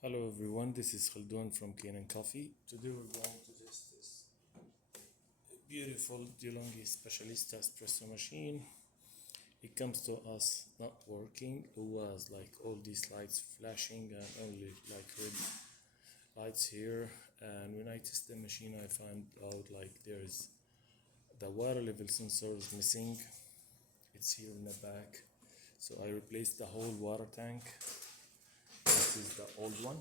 Hello everyone, this is Khaldun from Kanen Coffee. Today we're going to test this beautiful DeLonghi Specialista Espresso machine. It comes to us not working. It was like all these lights flashing and only like red lights here. And when I test the machine, I found out like there's the water level sensor is missing. It's here in the back. So I replaced the whole water tank. This is the old one.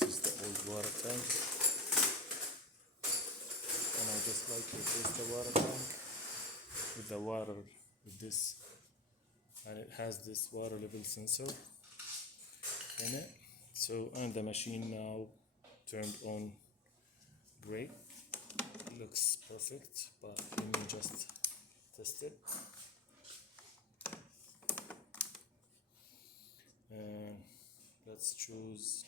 This is the old water tank. And I just like replace the water tank with the water with this. And it has this water level sensor in it. So, and the machine now turned on great. It looks perfect, but let me just test it. And let's choose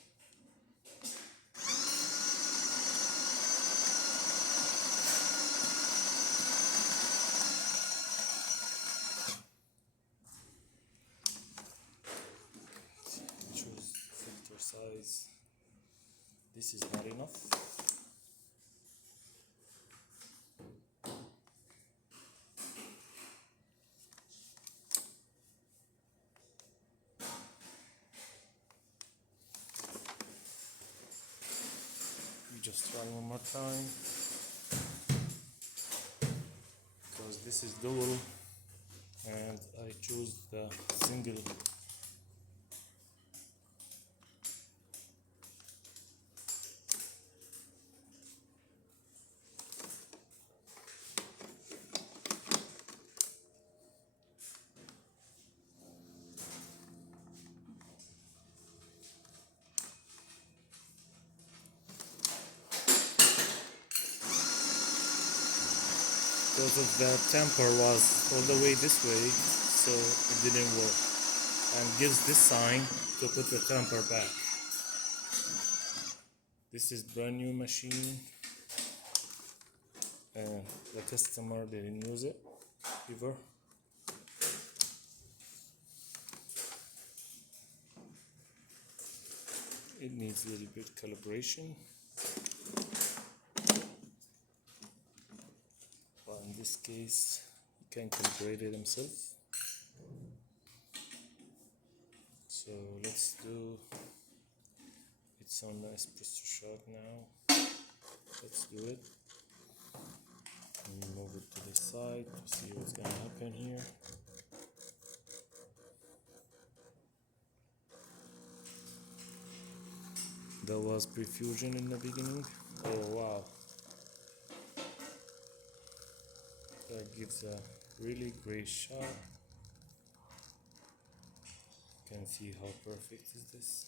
filter size. This is not enough. We just try one more time because this is dual and I choose the single. Because of the temper was all the way this way, so it didn't work. And gives this sign to put the temper back. This is brand new machine, and the customer didn't use it ever. It needs a little bit calibration. But in this case, he can calibrate it himself. So let's do, it's on the espresso shot now. Let's do it. And move it to the side to see what's gonna happen here. There was prefusion in the beginning. Oh wow. That gives a really great shot. You can see how perfect is this.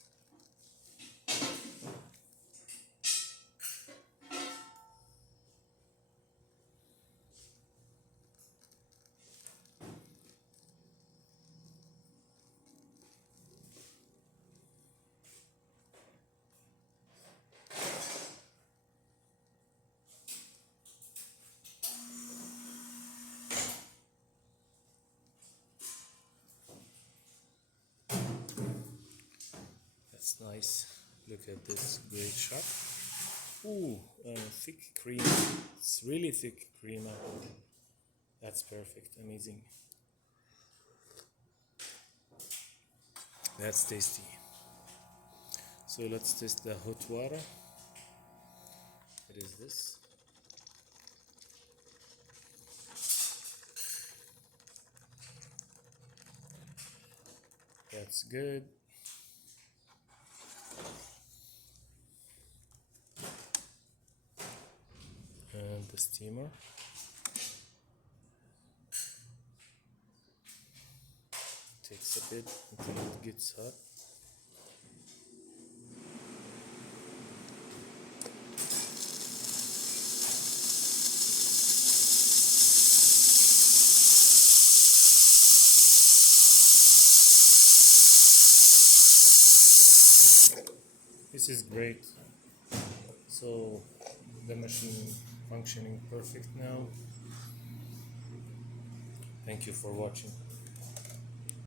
That's nice. Look at this great shot. Ooh, thick cream. It's really thick cream. That's perfect. Amazing. That's tasty. So let's test the hot water. It is this. That's good. And the steamer. Takes a bit until it gets hot. This is great. So the machine functioning perfect now. Thank you for watching.